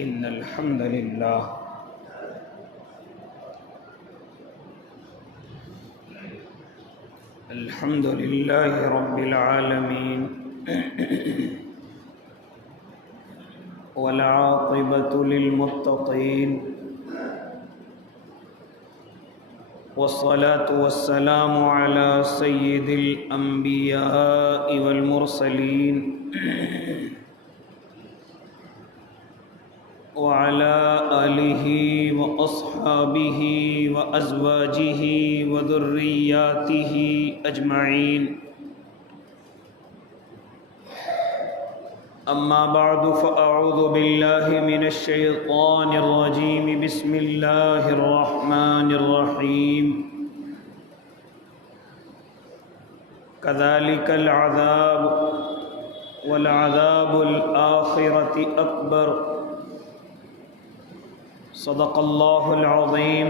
إن الحمد لله رب العالمين والعاقبة للمتقين والصلاة والسلام على سيد الأنبياء والمرسلين وعلى آله وأصحابه وأزواجه وذرياته أجمعين أما بعد فأعوذ بالله من الشيطان الرجيم بسم الله الرحمن الرحيم كذلك العذاب والعذاب الآخرة أكبر صدق الله العظيم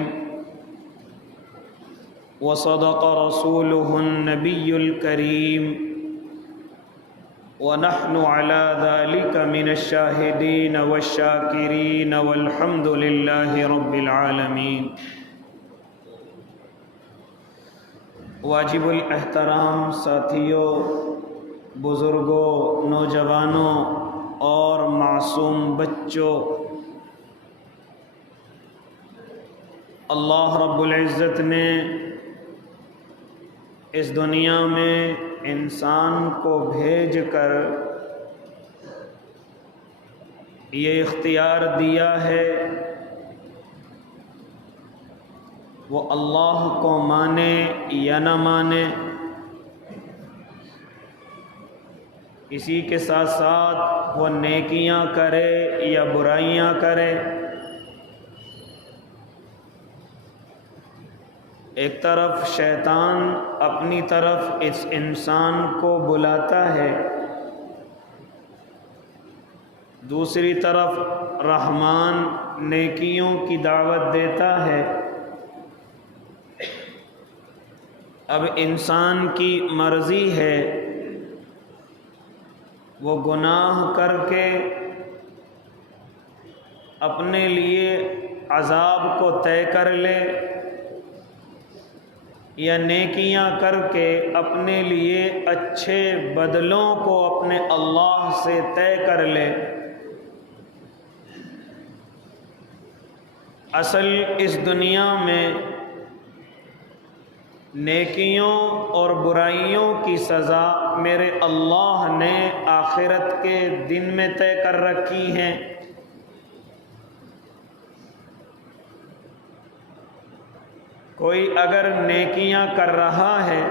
وصدق رسوله النبي الكريم ونحن على ذلك من الشاهدين والشاكرين والحمد لله رب العالمين۔ واجب الاحترام ساتھیوں، بزرگوں، نوجوانوں اور معصوم بچوں، اللہ رب العزت نے اس دنیا میں انسان کو بھیج کر یہ اختیار دیا ہے وہ اللہ کو مانے یا نہ مانے، اسی کے ساتھ ساتھ وہ نیکیاں کرے یا برائیاں کرے۔ ایک طرف شیطان اپنی طرف اس انسان کو بلاتا ہے، دوسری طرف رحمان نیکیوں کی دعوت دیتا ہے۔ اب انسان کی مرضی ہے وہ گناہ کر کے اپنے لیے عذاب کو طے کر لے یا نیکیاں کر کے اپنے لیے اچھے بدلوں کو اپنے اللہ سے طے کر لے۔ اصل اس دنیا میں نیکیوں اور برائیوں کی سزا میرے اللہ نے آخرت کے دن میں طے کر رکھی ہیں۔ کوئی اگر نیکیاں کر رہا ہے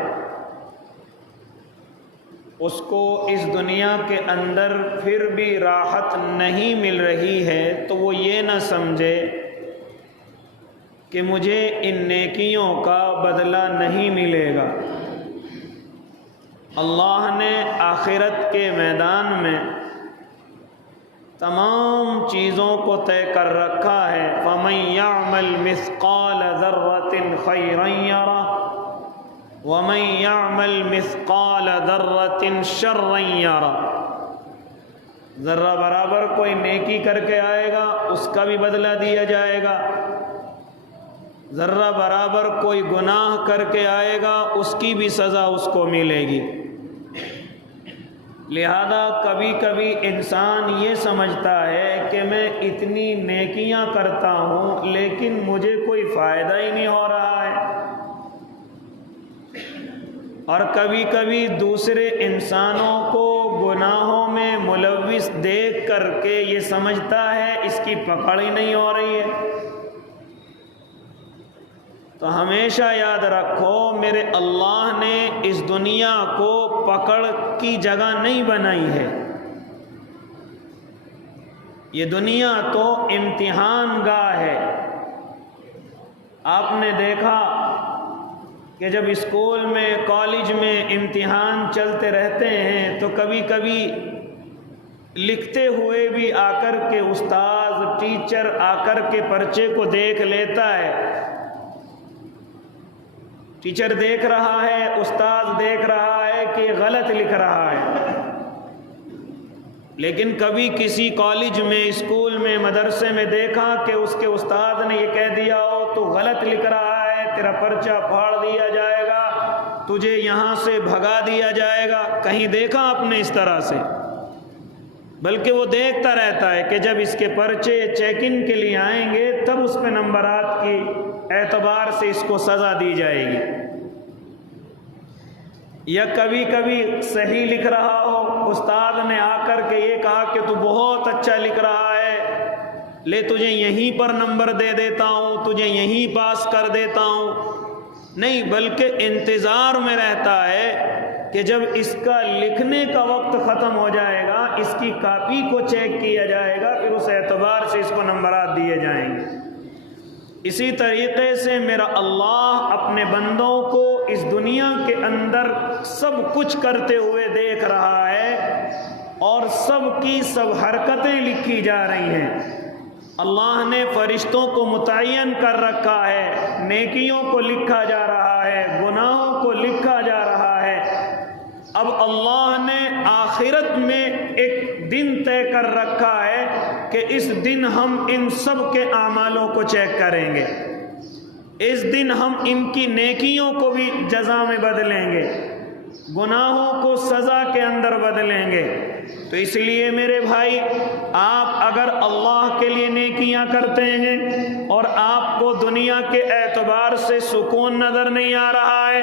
اس کو اس دنیا کے اندر پھر بھی راحت نہیں مل رہی ہے تو وہ یہ نہ سمجھے کہ مجھے ان نیکیوں کا بدلہ نہیں ملے گا۔ اللہ نے آخرت کے میدان میں تمام چیزوں کو طے کر رکھا ہے۔ فَمَن يَعْمَلْ مِثْقَالَ ذَرَّةٍ خَيْرًا يَرَهُ وَمَن يَعْمَلْ مِثْقَالَ ذَرَّةٍ شَرًّا يَرَهُ۔ ذرہ برابر کوئی نیکی کر کے آئے گا اس کا بھی بدلہ دیا جائے گا، ذرہ برابر کوئی گناہ کر کے آئے گا اس کی بھی سزا اس کو ملے گی۔ لہذا کبھی کبھی انسان یہ سمجھتا ہے کہ میں اتنی نیکیاں کرتا ہوں لیکن مجھے کوئی فائدہ ہی نہیں ہو رہا ہے، اور کبھی کبھی دوسرے انسانوں کو گناہوں میں ملوث دیکھ کر کے یہ سمجھتا ہے اس کی پکڑ ہی نہیں ہو رہی ہے۔ تو ہمیشہ یاد رکھو میرے اللہ نے اس دنیا کو پکڑ کی جگہ نہیں بنائی ہے، یہ دنیا تو امتحان گاہ ہے۔ آپ نے دیکھا کہ جب اسکول میں کالج میں امتحان چلتے رہتے ہیں تو کبھی کبھی لکھتے ہوئے بھی آ کر کے استاد ٹیچر آ کر کے پرچے کو دیکھ لیتا ہے، ٹیچر دیکھ رہا ہے، استاد دیکھ رہا ہے کہ غلط لکھ رہا ہے، لیکن کبھی کسی کالج میں، اسکول میں، مدرسے میں دیکھا کہ اس کے استاد نے یہ کہہ دیا ہو تو غلط لکھ رہا ہے، تیرا پرچہ پھاڑ دیا جائے گا، تجھے یہاں سے بھگا دیا جائے گا؟ کہیں دیکھا آپ نے اس طرح سے؟ بلکہ وہ دیکھتا رہتا ہے کہ جب اس کے پرچے چیک ان کے لیے آئیں گے تب اس پہ نمبرات کی اعتبار سے اس کو سزا دی جائے گی۔ یا کبھی کبھی صحیح لکھ رہا ہو، استاد نے آ کر کے یہ کہا کہ تو بہت اچھا لکھ رہا ہے، لے تجھے یہیں پر نمبر دے دیتا ہوں، تجھے یہیں پاس کر دیتا ہوں۔ نہیں، بلکہ انتظار میں رہتا ہے کہ جب اس کا لکھنے کا وقت ختم ہو جائے گا، اس کی کاپی کو چیک کیا جائے گا، پھر اس اعتبار سے اس کو نمبرات دیے جائیں گے۔ اسی طریقے سے میرا اللہ اپنے بندوں کو اس دنیا کے اندر سب کچھ کرتے ہوئے دیکھ رہا ہے، اور سب کی سب حرکتیں لکھی جا رہی ہیں۔ اللہ نے فرشتوں کو متعین کر رکھا ہے، نیکیوں کو لکھا جا رہا ہے، گناہوں کو لکھا جا رہا ہے۔ اب اللہ نے آخرت میں ایک دن طے کر رکھا ہے کہ اس دن ہم ان سب کے اعمالوں کو چیک کریں گے، اس دن ہم ان کی نیکیوں کو بھی جزا میں بدلیں گے، گناہوں کو سزا کے اندر بدلیں گے۔ تو اس لیے میرے بھائی، آپ اگر اللہ کے لیے نیکیاں کرتے ہیں اور آپ کو دنیا کے اعتبار سے سکون نظر نہیں آ رہا ہے،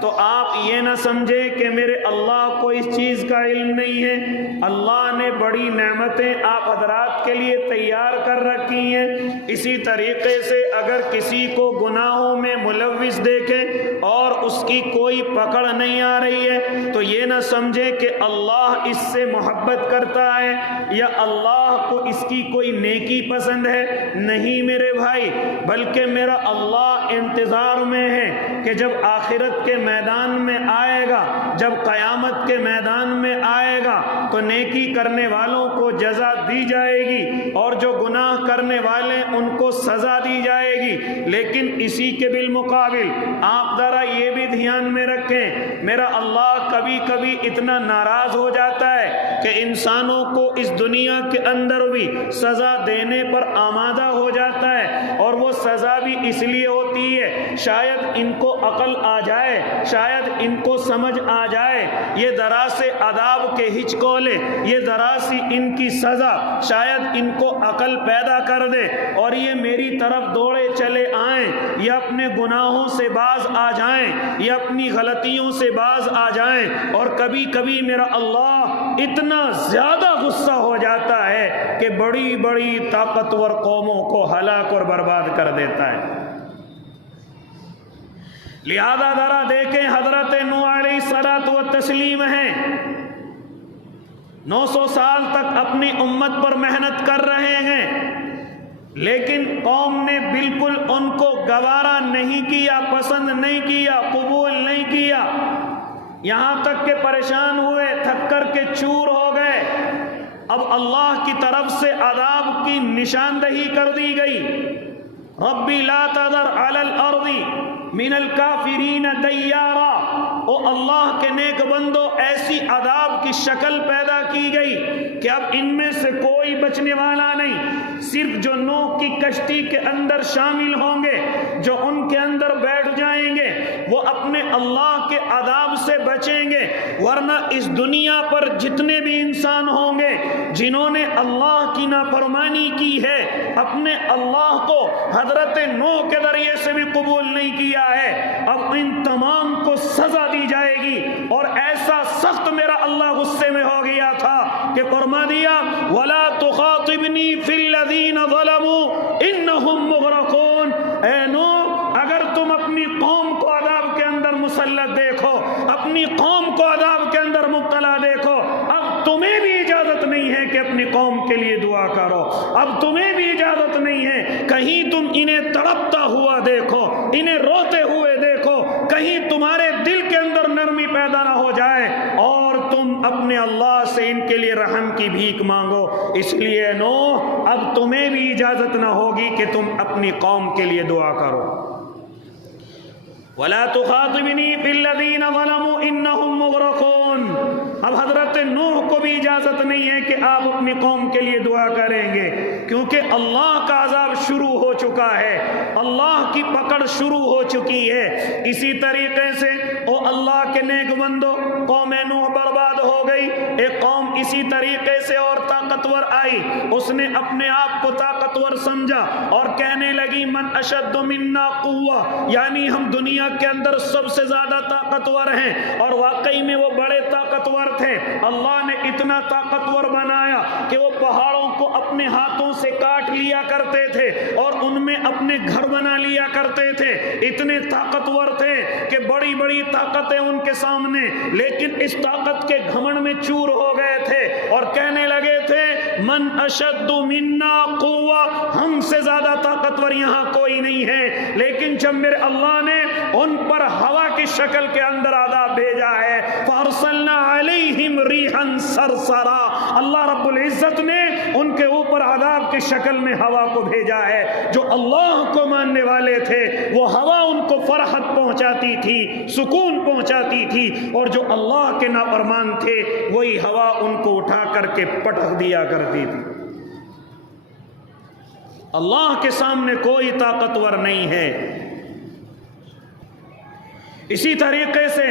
تو آپ یہ نہ سمجھے کہ میرے اللہ کو اس چیز کا علم نہیں ہے۔ اللہ نے بڑی نعمتیں آپ حضرات کے لیے تیار کر رکھی ہیں۔ اسی طریقے سے اگر کسی کو گناہوں میں ملوث دیکھیں اور اس کی کوئی پکڑ نہیں آ رہی ہے، تو یہ نہ سمجھے کہ اللہ اس سے محبت کرتا ہے یا اللہ کو اس کی کوئی نیکی پسند ہے۔ نہیں میرے بھائی، بلکہ میرا اللہ انتظار میں ہے کہ جب آخرت کے میدان میں آئے گا، جب قیامت کے میدان میں آئے گا، تو نیکی کرنے والوں کو جزا دی جائے گی اور جو گناہ کرنے والے ان کو سزا دی جائے گی۔ لیکن اسی کے بالمقابل آپ ذرا یہ بھی دھیان میں رکھیں، میرا اللہ کبھی کبھی اتنا ناراض ہو جاتا ہے کہ انسانوں کو اس دنیا کے اندر بھی سزا دینے پر آمادہ ہو جاتا ہے، اور وہ سزا بھی اس لیے ہوتی ہے شاید ان کو عقل آ جائے، شاید ان کو سمجھ آ جائے، یہ ذرا سے عذاب کے ہچکولے، یہ ذرا سی ان کی سزا شاید ان کو عقل پیدا کر دے اور یہ میری طرف دوڑے چلے آئیں، یا اپنے گناہوں سے باز آ جائیں، یا اپنی غلطیوں سے باز آ جائیں۔ اور کبھی کبھی میرا اللہ اتنا زیادہ غصہ ہو جاتا ہے کہ بڑی بڑی طاقتور قوموں کو ہلاک اور برباد کر دیتا ہے۔ لہذا ذرا دیکھیں، حضرت نوح علیہ الصلوۃ والتسلیم ہیں، 900 سال تک اپنی امت پر محنت کر رہے ہیں، لیکن قوم نے بالکل ان کو گوارا نہیں کیا، پسند نہیں کیا، قبول نہیں کیا، یہاں تک کہ پریشان ہوئے، تھک کر کے چور ہو گئے۔ اب اللہ کی طرف سے عذاب کی نشاندہی کر دی گئی، ربی لا تذر علی الارض من الکافرین دیارا، او اللہ کے نیک بندو، ایسی عذاب کی شکل پیدا کی گئی کہ اب ان میں سے کوئی بچنے والا نہیں، صرف جو نوح کی کشتی کے اندر شامل ہوں گے، جو ان کے اندر بیٹھ جائیں گے، وہ اپنے اللہ کے عذاب سے بچیں گے۔ ورنہ اس دنیا پر جتنے بھی انسان ہوں گے جنہوں نے اللہ کی نافرمانی کی ہے، اپنے اللہ کو حضرت نوح کے ذریعے سے بھی قبول نہیں کیا ہے، اب ان تمام کو سزا دی جائے گی۔ اور ایسا سخت میرا اللہ غصے میں ہو گیا تھا کہ فرما دیا وَلَا تُخَاطِبْنِي فِي الَّذِينَ ظَلَمُوا إِنَّهُمْ مُغْرَقُونَ۔ اے نوح، اگر تم اپنی قوم کو عذاب کے اندر مسلط دیکھو، اپنی قوم کو عذاب کے اندر مبتلا دیکھو، اب تمہیں بھی اجازت نہیں ہے کہ اپنی قوم کے لیے دعا کرو، اب تمہیں بھی اجازت نہیں ہے، کہیں تم انہیں تڑپتا ہوا دیکھو، انہیں روتے ہوئے دیکھو، کہیں تمہارے دل کے اندر نرمی پیدا نہ ہو جائے اور تم اپنے اللہ سے ان کے لیے رحم کی بھیک مانگو۔ اس لیے نوح، اب تمہیں بھی اجازت نہ ہوگی کہ تم اپنی قوم کے لیے دعا کرو۔ وَلَا تُخَاطِبْنِي فِي الَّذِينَ ظَلَمُوا إِنَّهُمْ مُغْرَقُونَ۔ اب حضرت نوح کو بھی اجازت نہیں ہے کہ آپ اپنی قوم کے لیے دعا کریں گے، کیونکہ اللہ کا عذاب شروع ہو چکا ہے، اللہ کی پکڑ شروع ہو چکی ہے۔ اسی طریقے سے او اللہ کے نیک بندو، قوم نوح برباد ہو گئی۔ ایک قوم اسی طریقے سے اور طاقتور آئی، اس نے اپنے آپ کو طاقتور سمجھا اور کہنے لگی من اشد منا قوہ، یعنی ہم دنیا کے اندر سب سے زیادہ طاقتور ہیں، اور واقعی میں وہ بڑے طاقتور تھے۔ اللہ نے اتنا طاقتور بنایا کہ وہ پہاڑوں کو اپنے ہاتھوں سے کاٹ لیا کرتے تھے اور ان میں اپنے گھر بنا لیا کرتے تھے۔ اتنے طاقتور تھے کہ بڑی بڑی طاقتیں ان کے سامنے، لیکن اس طاقت کے گھمنڈ میں چور ہو گئے تھے اور کہنے لگے تھے من اشد منا قوہ، ہم سے زیادہ طاقتور یہاں کوئی نہیں ہے۔ لیکن جب میرے اللہ نے ان پر ہوا کی شکل کے اندر عذاب بھیجا ہے، فارسلنا علیہم ریحا صرصرا، اللہ رب العزت نے ان کے اوپر عذاب کی شکل میں ہوا کو بھیجا ہے۔ جو اللہ کو ماننے والے تھے وہ ہوا ان کو فرحت پہنچاتی تھی، سکون پہنچاتی تھی، اور جو اللہ کے نافرمان تھے وہی ہوا ان کو اٹھا کر کے پٹک دیا کرتی تھی۔ اللہ کے سامنے کوئی طاقتور نہیں ہے۔ اسی طریقے سے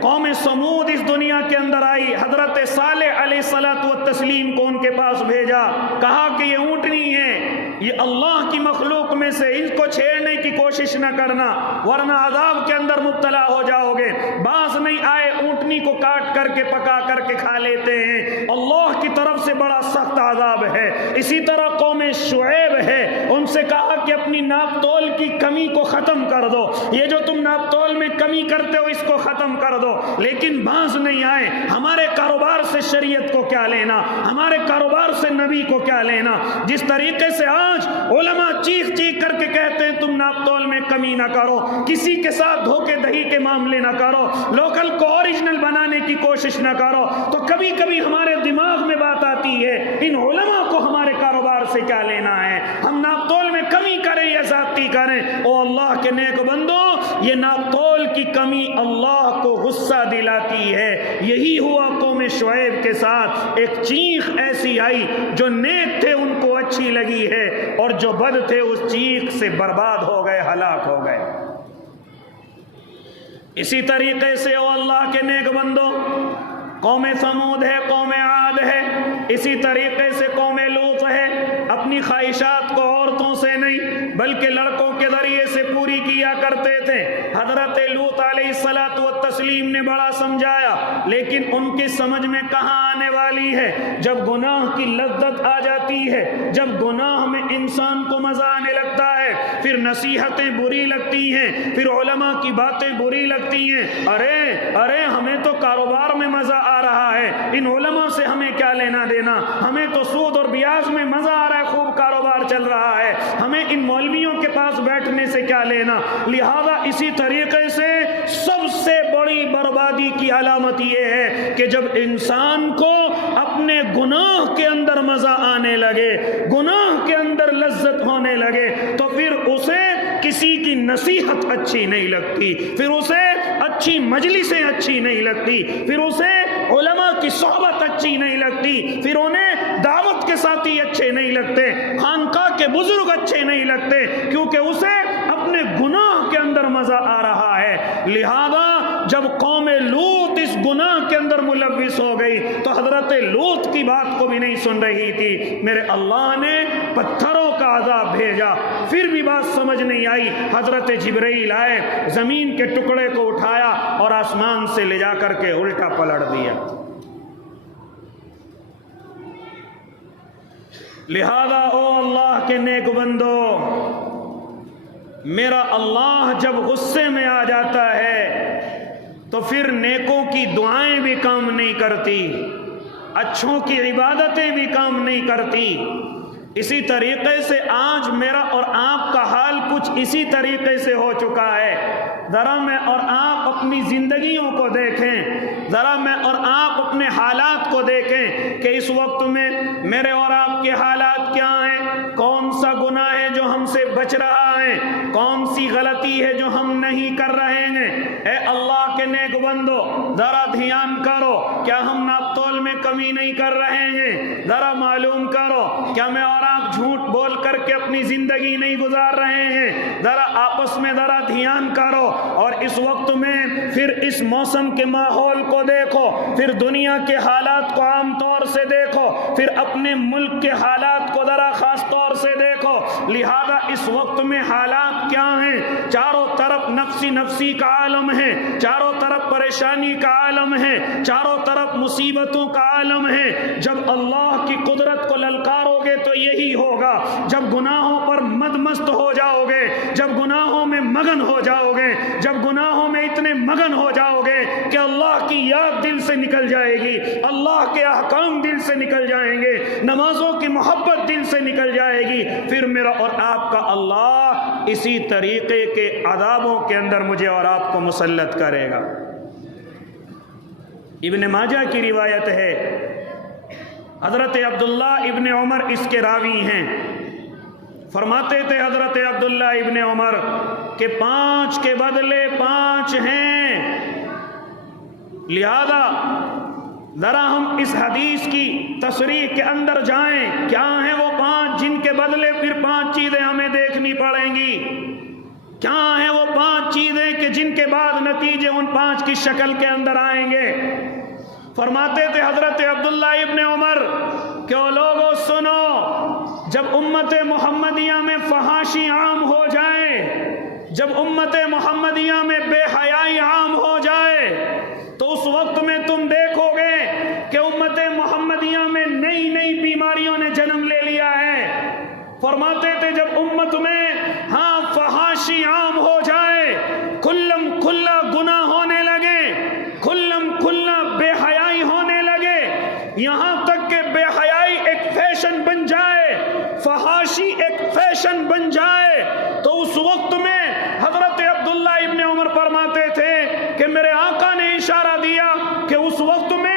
قوم سمود اس دنیا کے اندر آئی، حضرت صالح علیہ الصلوۃ والتسلیم کو ان کے پاس بھیجا، کہا کہ یہ اونٹنی ہے، یہ اللہ کی مخلوق میں سے، اس کو چھیڑنے کی کوشش نہ کرنا ورنہ عذاب کے اندر مبتلا ہو جاؤ گے۔ باز نہیں آئے، اونٹنی کو کاٹ کر کے پکا کر کے کھا لیتے ہیں، اللہ کی طرف سے بڑا سخت عذاب ہے۔ اسی طرح قوم شعیب ہے، ان سے کہا کہ اپنی ناپ تول کی کمی کو ختم کر دو، یہ جو تم ناپ تول میں کمی کرتے ہو اس کو ختم کر دو، لیکن باز نہیں آئے۔ ہمارے کاروبار سے شریعت کو کیا لینا، ہمارے کاروبار سے نبی کو کیا لینا۔ جس طریقے سے آج علماء چیخ چیخ کر کے کہتے ہیں تم ناپ تول میں کمی نہ کرو، کسی کے ساتھ دھوکے دہی کے معاملے نہ کرو، لوکل کو اوریجنل بنانے کی کوشش نہ کرو، تو کبھی کبھی ہمارے دماغ میں بات آتی ہے ان علماء کو ہمارے کاروبار سے کیا لینا ہے، ہم ناپ تول میں کمی کریں یا زیادتی کریں۔ او اللہ کے نیک بندو، یہ ناپ تول کی کمی اللہ کو غصہ دلاتی ہے۔ یہی ہوا قوم شعیب کے ساتھ، ایک چیخ ایسی آئی، جو نیک تھے ان کو اچھی لگی ہے اور جو بد تھے اس چیخ سے برباد ہو گئے، ہلاک ہو گئے۔ اسی طریقے سے او اللہ کے نیک بندو، قوم سمود ہے، قوم عاد ہے، اسی طریقے سے قوم لوط ہے، اپنی خواہشات کو عورتوں سے نہیں بلکہ لڑکوں کے ذریعے سے پوری کیا کرتے تھے۔ حضرت لوط علیہ الصلوۃ والتسلیم نے بڑا سمجھایا، لیکن ان کی سمجھ میں کہاں آنے والی ہے۔ جب گناہ کی لذت آ جاتی ہے، جب گناہ میں انسان کو مزہ آنے لگتا ہے، پھر نصیحتیں بری لگتی ہیں، پھر علماء کی باتیں بری لگتی ہیں۔ ارے ہمیں تو کاروبار میں مزہ آ رہا ہے، ان علماء سے ہمیں کیا لینا دینا، ہمیں تو سود اور بیاج میں مزہ آ رہا ہے، خوب کاروبار چل رہا ہے، ہمیں ان مولویوں کے پاس بیٹھنے سے کیا لینا۔ لہذا اسی طریقے سے سب سے بڑی بربادی کی علامت یہ ہے کہ جب انسان کو اپنے گناہ کے اندر مزہ آنے لگے، گناہ کے اندر لذت ہونے لگے، تو پھر اسے کسی کی نصیحت اچھی نہیں لگتی، پھر اسے اچھی مجلسیں اچھی نہیں لگتی، پھر اسے علماء کی صحبت اچھی نہیں لگتی، پھر انہیں دعوت کے ساتھی اچھے نہیں لگتے، خانقاہ کے بزرگ اچھے نہیں لگتے، کیونکہ اسے اپنے گناہ کے اندر مزہ آ رہا ہے۔ لہذا جب قوم لوط اس گناہ کے اندر ملوث ہو گئی تو حضرت لوط کی بات کو بھی نہیں سن رہی تھی، میرے اللہ نے پتھروں کا عذاب بھیجا، پھر بھی بات سمجھ نہیں آئی۔ حضرت جبرائیل آئے، زمین کے ٹکڑے کو اٹھایا اور آسمان سے لے جا کر کے الٹا پلٹ دیا۔ لہذا او اللہ کے نیک بندو، میرا اللہ جب غصے میں آ جاتا ہے تو پھر نیکوں کی دعائیں بھی کام نہیں کرتی، اچھوں کی عبادتیں بھی کام نہیں کرتی۔ اسی طریقے سے آج میرا اور آپ کا حال کچھ اسی طریقے سے ہو چکا ہے۔ ذرا میں اور آپ اپنی زندگیوں کو دیکھیں، ذرا میں اور آپ اپنے حالات کو دیکھیں کہ اس وقت میں میرے اور آپ کے حالات کیا ہیں، کون سا گناہ ہے جو ہم سے بچ رہا ہے؟ کون سی غلطی ہے جو ہم نہیں کر رہے ہیں؟ اے اللہ کے نیک بندو، ذرا دھیان کرو، کیا ہم ناپ تول میں کمی نہیں کر رہے ہیں؟ ذرا معلوم کرو، کیا میں اور آپ جھوٹ بول کر کے اپنی زندگی نہیں گزار رہے ہیں؟ ذرا آپس میں ذرا دھیان کرو، اور اس وقت میں پھر اس موسم کے ماحول کو دیکھو، پھر دنیا کے حالات کو عام طور سے دیکھو، پھر اپنے ملک کے حالات کو ذرا خاص طور سے دیکھو۔ لہذا اس وقت میں حالات کیا ہیں؟ چاروں طرف نفسی نفسی کا عالم ہے، چاروں طرف پریشانی کا عالم ہے، چاروں طرف مصیبتوں کا عالم ہے۔ جب اللہ کی قدرت کو للکارو گے تو یہی ہوگا، جب گناہوں پر مدمست ہو جاؤ گے، جب گناہوں میں مگن ہو جاؤ گے، جب گناہوں میں اتنے مگن ہو جاؤ گے کہ اللہ کی یاد دل سے نکل جائے گی، اللہ کے احکام دل سے نکل جائیں گے، نمازوں کی محبت دل سے نکل جائے گی، پھر میرا اور آپ کا اللہ اسی طریقے کے عذابوں کے اندر مجھے اور آپ کو مسلط کرے گا۔ ابن ماجہ کی روایت ہے، حضرت عبداللہ ابن عمر اس کے راوی ہیں، فرماتے تھے حضرت عبداللہ ابن عمر کہ 5 کے بدلے 5 ہیں۔ لہذا ذرا ہم اس حدیث کی تصریح کے اندر جائیں، کیا ہیں وہ 5 جن کے بدلے پھر 5 چیزیں ہمیں دیکھنی پڑیں گی؟ کیا ہیں وہ 5 چیزیں کہ جن کے بعد نتیجے ان 5 کی شکل کے اندر آئیں گے؟ فرماتے تھے حضرت عبداللہ ابن عمر کہ او لوگوں سنو، جب امت محمدیہ میں فحاشی عام ہو جائے، جب امت محمدیہ میں بے حیائی عام ہو جائے، تو اس وقت میں تم دیکھو گے کہ امت محمدیہ میں نئی نئی بیماریوں نے جنم لے لیا ہے۔ فرماتے تھے جب امت میں فحاشی عام ہو جائے، کھلم کھلا گناہ ہونے لگے، کھلم کھلا بے حیائی ہونے لگے، یہاں تک کہ بے حیائی ایک فیشن بن جائے، فحاشی ایک فیشن بن جائے، تو اس وقت میں حضرت عبداللہ ابن عمر فرماتے تھے کہ میرے آقا نے اشارہ دیا کہ اس وقت میں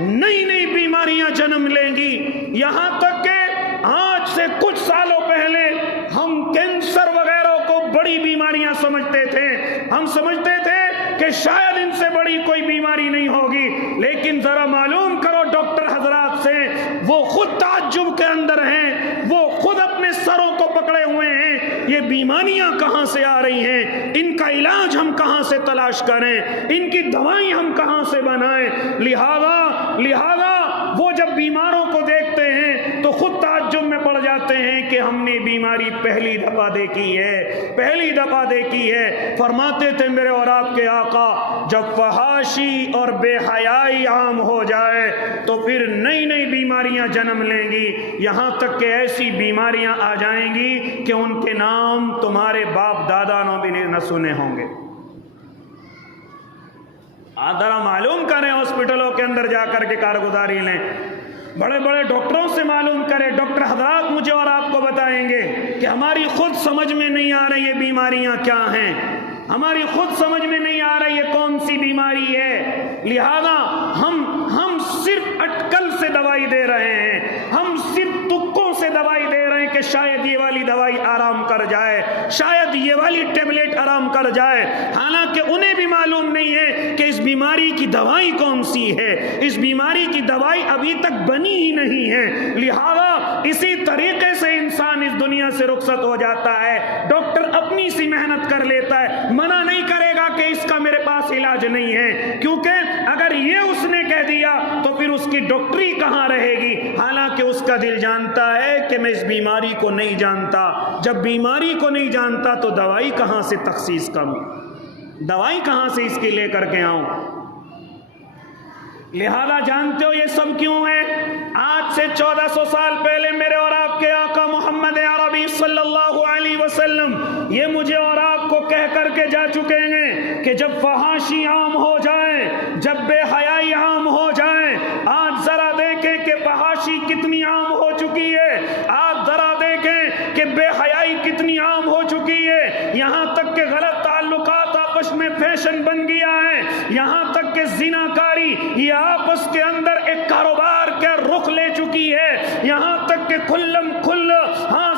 نئی نئی بیماریاں جنم لیں گی، یہاں تک کہ آج سے کچھ سالوں پہلے ہم کینسر وغیرہ کو بڑی بیماریاں سمجھتے تھے، ہم سمجھتے تھے کہ شاید ان سے بڑی کوئی بیماری نہیں ہوگی، لیکن ذرا معلوم کرو ڈاکٹر حضرات سے، وہ خود تعجب کے اندر ہیں، وہ خود اپنے سروں کو پکڑے ہوئے ہیں، یہ بیماریاں کہاں سے آ رہی ہیں، ان کا علاج ہم کہاں سے تلاش کریں، ان کی دوائیں ہم کہاں سے بنائیں۔ لہذا وہ جب بیماروں کو دیکھتے ہیں تو خود تعجب میں پڑ جاتے ہیں کہ ہم نے بیماری پہلی دفعہ دیکھی ہے، پہلی دفعہ دیکھی ہے۔ فرماتے تھے میرے اور آپ کے آقا، جب فحاشی اور بے حیائی عام ہو جائے تو پھر نئی نئی بیماریاں جنم لیں گی، یہاں تک کہ ایسی بیماریاں آ جائیں گی کہ ان کے نام تمہارے باپ دادا نے بھی نہ سنے ہوں گے۔ ذرا معلوم کریں، ہاسپٹلوں کے اندر جا کر کے کارگزاری لیں، بڑے بڑے ڈاکٹروں سے معلوم کریں، ڈاکٹر حضرات مجھے اور آپ کو بتائیں گے کہ ہماری خود سمجھ میں نہیں آ رہی یہ بیماریاں کیا ہیں، ہماری خود سمجھ میں نہیں آ رہی یہ کون سی بیماری ہے۔ لہذا ہم صرف اٹکل سے دوائی دے رہے ہیں، ہم صرف تکوں سے دوائی دے رہے ہیں کہ شاید یہ والی دوائی آرام کر جائے، شاید یہ والی ٹیبلٹ آرام کر جائے، حالانکہ انہیں بھی معلوم نہیں ہے کہ اس بیماری کی دوائی کون سی ہے، اس بیماری کی دوائی ابھی تک بنی ہی نہیں ہے۔ لہذا اسی طریقے سے انسان اس دنیا سے رخصت ہو جاتا ہے، ڈاکٹر اپنی سی محنت کر لیتا ہے، منع نہیں کرے گا کہ اس کا میرے پاس علاج نہیں ہے، کیونکہ اگر یہ اس نے کہہ دیا تو پھر اس کی ڈاکٹری کہاں رہے گی، حالانکہ اس کا دل جانتا ہے کہ میں اس بیماری کو نہیں جانتا۔ جب بیماری کو نہیں جانتا تو دوائی کہاں سے تخصیص کروں، دوائی کہاں سے اس کی لے کر کے آؤں؟ لہذا جانتے ہو یہ سب کیوں ہے؟ آج سے 1400 سال پہلے میرے اور آپ کے آقا محمد عربی صلی اللہ علیہ وسلم یہ مجھے اور آپ کو کہہ کر کے جا چکے ہیں کہ جب فحاشی عام ہو جائے، جب بے حیائی عام ہو جائے، آج ذرا دیکھیں کہ فحاشی کتنی عام ہو چکی ہے، آج ذرا دیکھیں کہ بے حیائی کتنی عام ہو چکی ہے، یہاں تک کہ غلط تعلقات آپس میں فیشن بن گیا ہے، یہاں تک کہ زنا کاری یہ آپس کے اندر ایک کاروبار کا رخ لے چکی ہے، یہاں تک کہ کھلم کھل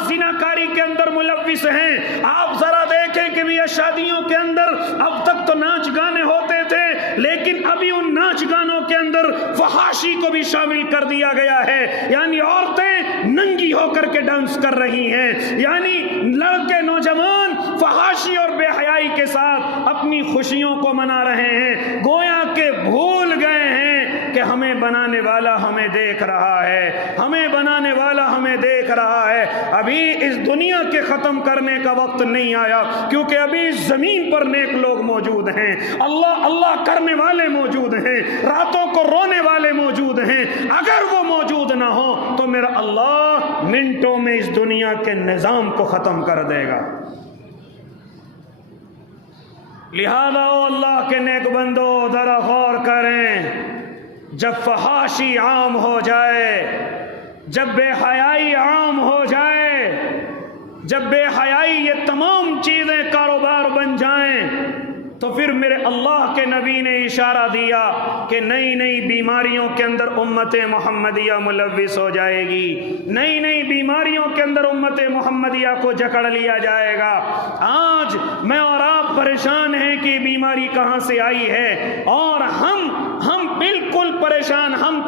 زنا کاری کے اندر ملوث ملوث ہیں۔ آپ ذرا دیکھیں کہ بیاہ شادیوں کے اندر اب تک تو ناچ گانے ہوتے تھے، لیکن ابھی ان ناچ گانوں کے اندر فحاشی کو بھی شامل کر دیا گیا ہے، یعنی عورتیں ننگی ہو کر کے ڈانس کر رہی ہیں، یعنی لڑکے نوجوان فحاشی اور بے حیائی کے ساتھ اپنی خوشیوں کو منا رہے ہیں، گویا کہ بھول گئے ہیں کہ ہمیں بنانے والا ہمیں دیکھ رہا ہے، ہمیں بنانے والا ہمیں دیکھ رہا ہے۔ ابھی اس دنیا کے ختم کرنے کا وقت نہیں آیا، کیونکہ ابھی زمین پر نیک لوگ موجود ہیں، اللہ اللہ کرنے والے موجود ہیں، راتوں کو رونے والے موجود ہیں۔ اگر وہ موجود نہ ہو تو میرا اللہ منٹوں میں اس دنیا کے نظام کو ختم کر دے گا۔ لہذا اللہ کے نیک بندو ذرا غور کریں، جب فحاشی عام ہو جائے، جب بے حیائی عام ہو جائے، جب بے حیائی یہ تمام چیزیں کاروبار بن جائیں، تو پھر میرے اللہ کے نبی نے اشارہ دیا کہ نئی نئی بیماریوں کے اندر امت محمدیہ ملوث ہو جائے گی، نئی نئی بیماریوں کے اندر امت محمدیہ کو جکڑ لیا جائے گا۔ آج میں اور آپ پریشان ہیں کہ بیماری کہاں سے آئی ہے، اور ہم بالکل پریشان، ہم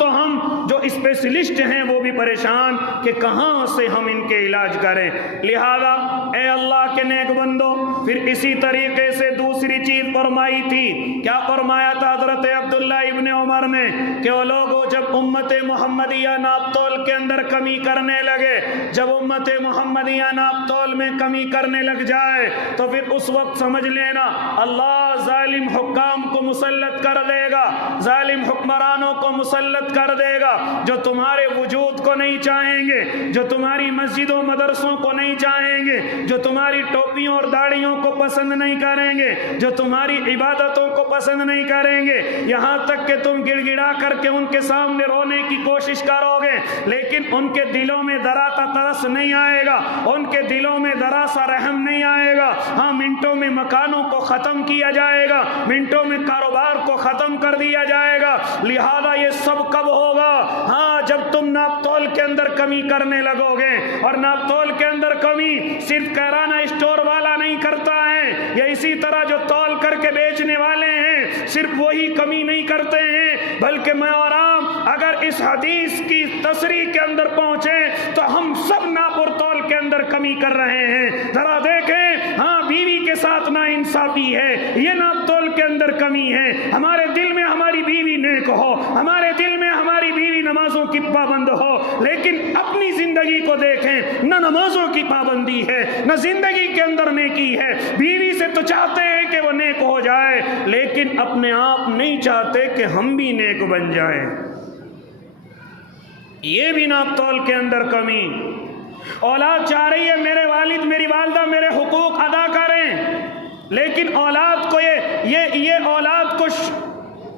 جو اسپیشلسٹ ہیں وہ بھی پریشان کہ کہاں سے ہم ان کے علاج کریں۔ لہذا اے اللہ کے نیک بندو، پھر اسی طریقے سے دوسری چیز فرمائی تھی، کیا فرمایا تھا حضرت عبداللہ ابن عمر نے کہ وہ لوگوں جب امت محمدیہ ناپ تول کے اندر کمی کرنے لگے، جب امت محمدیہ ناپ تول میں کمی کرنے لگ جائے تو پھر اس وقت سمجھ لینا اللہ ظالم حکام کو مسلط کر دے گا، ظالم حکمرانوں کو مسلط کر دے گا، جو تمہارے وجود کو نہیں چاہیں گے، جو تمہاری مسجدوں مدرسوں کو نہیں چاہیں گے، جو تمہاری ٹوپیوں اور داڑھیوں کو پسند نہیں کریں گے، جو تمہاری عبادتوں کو پسند نہیں کریں گے، یہاں تک کہ تم گڑ گڑا کر کے ان کے سامنے رونے کی کوشش کرو گے، لیکن ان کے دلوں میں ذرا سا ترس نہیں آئے گا، ان کے دلوں میں ذرا سا رحم نہیں آئے گا۔ ہاں، منٹوں میں مکانوں کو ختم کیا جائے گا، منٹوں میں کاروبار کو ختم کر دیا جائے گا۔ لہذا یہ سب کب ہوگا؟ ہاں، جب تم ناپ تول کے اندر کمی کرنے لگو گے، اور ناپ تول کے اندر کمی صرف کرانا اسٹور والا نہیں کرتا ہے، یا اسی طرح جو تول کر کے بیچنے والے ہیں صرف وہی کمی نہیں کرتے ہیں، بلکہ میں اور آپ اگر اس حدیث کی تصریح کے اندر پہنچے تو ہم سب ناپ اور تول کے اندر کمی کر رہے ہیں۔ ذرا دیکھیں، ہاں بیوی کے ساتھ ناانصافی ہے، یہ ناپ تول کے اندر کمی ہے۔ ہمارے دل میں ہماری بیوی نیک ہو، ہمارے دل میں ہماری بیوی نمازوں کی پابند ہو، لیکن اپنی زندگی کو دیکھیں، نہ نمازوں کی پابندی ہے، نہ زندگی کے اندر نیکی ہے۔ بیوی سے تو چاہتے ہیں کہ وہ نیک ہو جائے، لیکن اپنے آپ نہیں چاہتے کہ ہم بھی نیک بن جائیں۔ یہ بھی ناپ تول کے اندر کمی۔ اولاد چاہ رہی ہے میرے والد میری والدہ میرے حقوق ادا کریں، لیکن اولاد کو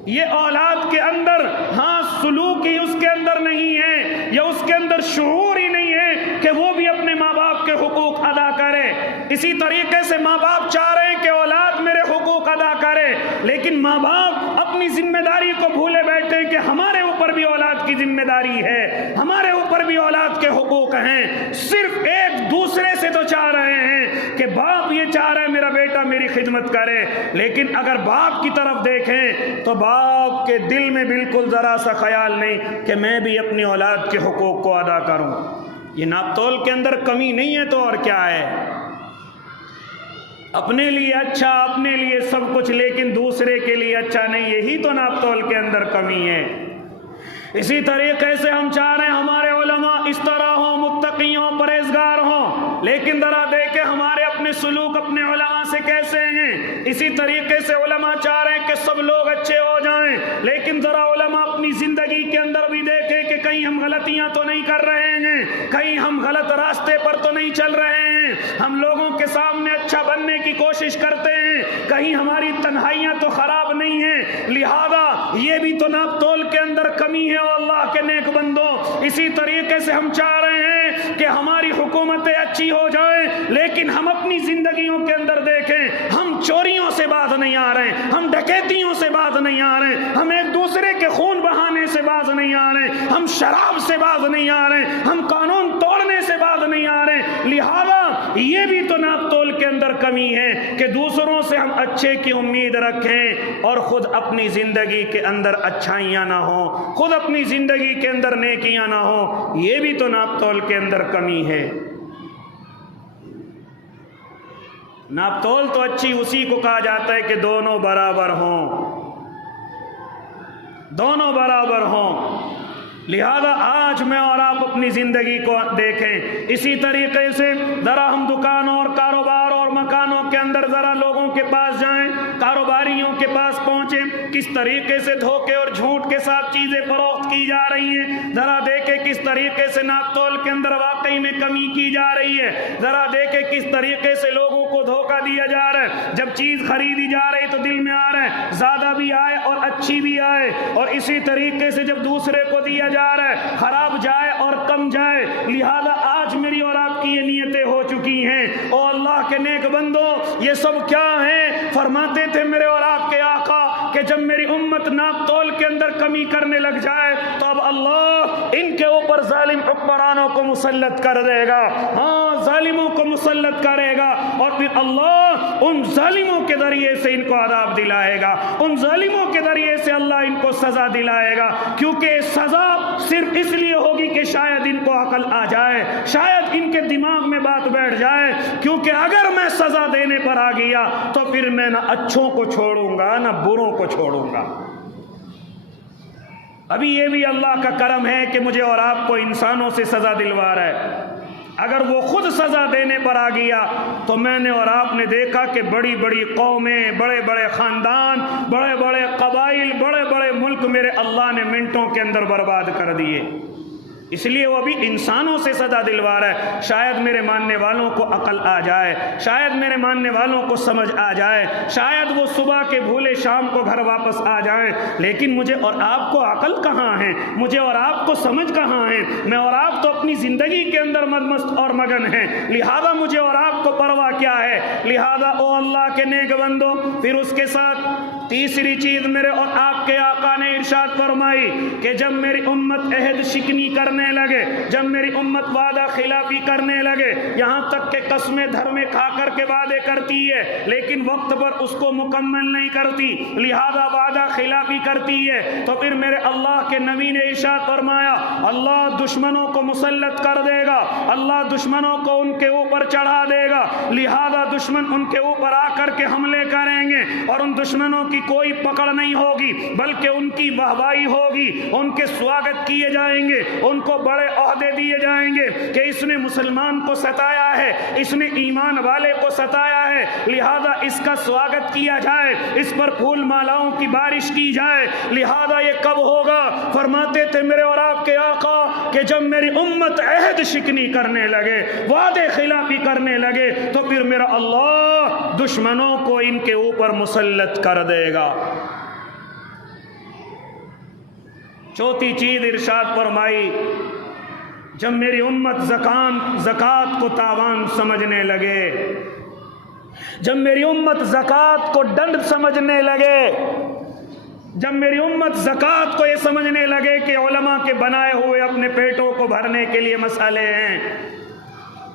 یہ اولاد کے اندر ہاں سلوک ہی اس کے اندر نہیں ہے، یا اس کے اندر شعور ہی نہیں ہے کہ وہ بھی اپنے ماں باپ کے حقوق ادا کرے۔ اسی طریقے سے ماں باپ چاہ رہے ہیں کہ اولاد میرے حقوق ادا کرے، لیکن ماں باپ اپنی ذمہ داری کو بھولے بیٹھے کہ ہمارے اوپر بھی اولاد کی ذمہ داری ہے، ہمارے اوپر بھی اولاد کے حقوق ہیں۔ صرف ایک دوسرے سے تو چاہ رہے ہیں کہ باپ یہ چاہ رہا ہے میرا بیٹا میری خدمت کرے، لیکن اگر باپ کی طرف دیکھیں تو باپ کے دل میں بالکل ذرا سا خیال نہیں کہ میں بھی اپنی اولاد کے حقوق کو ادا کروں۔ یہ ناپ تول کے اندر کمی نہیں ہے تو اور کیا ہے؟ اپنے لیے اچھا، اپنے لیے سب کچھ، لیکن دوسرے کے لیے اچھا نہیں، یہی تو ناپ تول کے اندر کمی ہے۔ اسی طریقے سے ہم چاہ رہے ہیں ہمارے علماء اس طرح ہوں، متقی ہوں، پرہیزگار ہوں، لیکن ذرا دیکھیں ہمارے اپنے سلوک اپنے علماء سے کیسے ہیں۔ اسی طریقے سے علماء چاہ رہے ہیں کہ سب لوگ اچھے ہو جائیں، لیکن ذرا علماء اپنی زندگی کے اندر بھی دیکھیں کہ کہیں ہم غلطیاں تو نہیں کر رہے ہیں، کہیں ہم غلط راستے پر تو نہیں چل رہے ہیں، ہم لوگوں کے سامنے اچھا بننے کی کوشش کرتے ہیں، کہیں ہماری تنہائیاں تو خراب نہیں ہیں۔ لہذا یہ بھی تو ناپ تول کے اندر کمی ہے اللہ کے نیک بندوں۔ اسی طریقے سے ہم چاہ رہے ہیں کہ ہماری حکومتیں اچھی ہو جائیں، لیکن ہم اپنی زندگیوں کے اندر دیکھیں، ہم چوریوں سے باز نہیں آ رہے، ہم ڈکیتیوں سے باز نہیں آ رہے، ہم ایک دوسرے کے خون بہانے سے باز نہیں آ رہے، ہم شراب سے باز نہیں آ رہے، ہم قانون توڑنے سے باز نہیں آ رہے۔ لہذا یہ بھی تو کمی ہے کہ دوسروں سے ہم اچھے کی امید رکھیں اور خود اپنی زندگی کے اندر اچھائیاں نہ ہوں، خود اپنی زندگی کے اندر نیکیاں نہ ہوں، یہ بھی تو ناپ تول کے اندر کمی ہے۔ ناپ تول تو اچھی اسی کو کہا جاتا ہے کہ دونوں برابر ہوں، دونوں برابر ہوں۔ لہذا آج میں اور آپ اپنی زندگی کو دیکھیں، اسی طریقے سے ذرا ہم دکانوں اور کاروبار اور مکانوں کے اندر ذرا لوگوں کے پاس جائیں، کاروباریوں کے پاس پہنچیں، کس طریقے سے دھوکے اور جھوٹ کے ساتھ چیزیں فروخت کی جا رہی ہیں، ذرا دیکھیں کس طریقے سے ناپ تول کے اندر واقعی میں کمی کی جا رہی ہے، ذرا دیکھیں کس طریقے سے لوگوں کو دھوکہ دیا جا رہا ہے۔ جب چیز خریدی جا رہی تو دل میں آ رہا ہے زیادہ بھی آئے اور اچھی بھی آئے، اور اسی طریقے سے جب دوسرے کو دیا جا رہا ہے خراب جائے اور کم جائے۔ لہذا آج میری اور آپ کی یہ نیتیں ہو چکی ہیں۔ او اللہ کے نیک بندو، یہ سب کیا ہیں؟ فرماتے تھے میرے اور آپ کے آقا کہ جب میری امت ناپ تول کے اندر کمی کرنے لگ جائے تو اب اللہ ان کے اوپر ظالم حکمرانوں کو مسلط کر دے گا، ہاں ظالموں کو مسلط کرے گا، اور پھر اللہ ان ظالموں کے ذریعے سے ان کو عذاب دلائے گا، ان ظالموں کے ذریعے سے اللہ ان کو سزا دلائے گا، کیونکہ سزا صرف اس لیے ہوگی کہ شاید ان کو عقل آ جائے، شاید ان کے دماغ میں بات بیٹھ جائے، کیونکہ اگر میں سزا دینے پر آ گیا تو پھر میں نہ اچھوں کو چھوڑوں گا نہ بروں کو چھوڑوں گا۔ ابھی یہ بھی اللہ کا کرم ہے کہ مجھے اور آپ کو انسانوں سے سزا دلوا رہا ہے۔ اگر وہ خود سزا دینے پر آ گیا تو میں نے اور آپ نے دیکھا کہ بڑی بڑی قومیں، بڑے بڑے خاندان، بڑے بڑے قبائل، بڑے بڑے ملک میرے اللہ نے منٹوں کے اندر برباد کر دیے۔ اس لیے وہ بھی انسانوں سے سزا دلوا رہا ہے۔ شاید میرے ماننے والوں کو عقل آ جائے، شاید میرے ماننے والوں کو سمجھ آ جائے، شاید وہ صبح کے بھولے شام کو گھر واپس آ جائیں، لیکن مجھے اور آپ کو عقل کہاں ہے؟ مجھے اور آپ کو سمجھ کہاں ہے؟ میں اور آپ تو اپنی زندگی کے اندر مست اور مگن ہیں، لہذا مجھے اور آپ کو پرواہ کیا ہے؟ لہذا او اللہ کے نیک بندو، پھر اس کے ساتھ تیسری چیز میرے اور آپ کے آقا نے ارشاد فرمائی کہ جب میری امت عہد شکنی کرنے لگے، جب میری امت وعدہ خلافی کرنے لگے، یہاں تک کہ قسمیں دھرمیں کھا کر کے وعدے کرتی ہے لیکن وقت پر اس کو مکمل نہیں کرتی، لہذا وعدہ خلافی کرتی ہے، تو پھر میرے اللہ کے نبی نے ارشاد فرمایا اللہ دشمنوں کو مسلط کر دے گا، اللہ دشمنوں کو ان کے اوپر چڑھا دے گا، لہذا دشمن ان کے اوپر آ کر کے حملے کریں گے اور ان دشمنوں کی کوئی پکڑ نہیں ہوگی بلکہ ان کی واہوائی ہوگی، ان کے سواگت کیے جائیں گے، ان کو بڑے عہدے دیے جائیں گے کہ اس نے مسلمان کو ستایا ہے، اس نے ایمان والے کو ستایا ہے، لہذا اس کا سواگت کیا جائے، اس پر پھول مالاؤں کی بارش کی جائے۔ لہذا یہ کب ہوگا؟ فرماتے تھے میرے اور آپ کے آقا کہ جب میری امت عہد شکنی کرنے لگے، وعدے خلافی کرنے لگے، تو پھر میرا اللہ دشمنوں کو ان کے اوپر مسلط کر دے گا۔ چوتھی چیز ارشاد فرمائی جب میری امت زکوٰۃ کو تاوان سمجھنے لگے، جب میری امت زکوٰۃ کو ڈنڈ سمجھنے لگے، جب میری امت زکوٰۃ کو یہ سمجھنے لگے کہ علماء کے بنائے ہوئے اپنے پیٹوں کو بھرنے کے لیے مسئلے ہیں